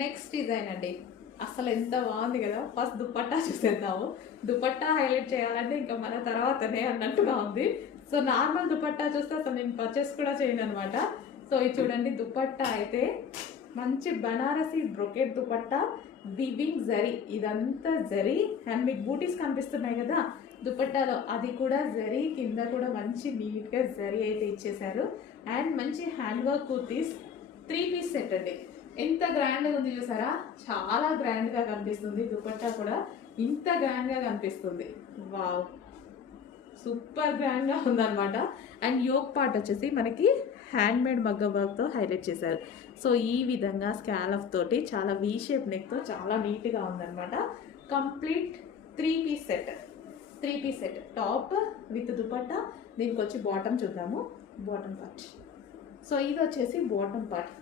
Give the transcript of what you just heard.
Next design అండి, అసలు ఎంత బాగుంది కదా. ఫస్ట్ దుపట్టా చూసేద్దాము. దుపట్టా హైలైట్ చేయాలంటే ఇంకా మన తర్వాతనే అన్నట్టుగా ఉంది. సో నార్మల్ దుపట్టా చూస్తే అసలు నేను పర్చేస్ కూడా చేయను అనమాట. సో ఇది చూడండి, దుపట్టా అయితే మంచి బనారసి బ్రొకెట్ దుపట్టా, వివింగ్ జరీ, ఇదంతా జరీ. అండ్ మీకు బూటీస్ కనిపిస్తున్నాయి కదా దుపట్టాలో, అది కూడా జరీ, కింద కూడా మంచి నీట్గా జరీ అయితే ఇచ్చేసారు. అండ్ మంచి hand work kurtis, 3 piece set అండి. ఎంత గ్రాండ్గా ఉంది చూసారా, చాలా గ్రాండ్గా కనిపిస్తుంది. దుపట్టా కూడా ఇంత గ్రాండ్గా కనిపిస్తుంది. వావ్, సూపర్ గ్రాండ్గా ఉందన్నమాట. అండ్ యోక్ పార్ట్ వచ్చేసి మనకి హ్యాండ్మేడ్ మగ్గ వర్క్తో హైలైట్ చేశారు. సో ఈ విధంగా స్కాలఫ్ తోటి చాలా వీ షేప్ నెక్తో చాలా నీట్గా ఉందన్నమాట. Complete 3 piece set, 3 piece set, top with dupatta. దీనికి వచ్చి బాటమ్ చూద్దాము, బాటమ్ పార్ట్. సో ఇది వచ్చేసి బాటమ్ పార్ట్.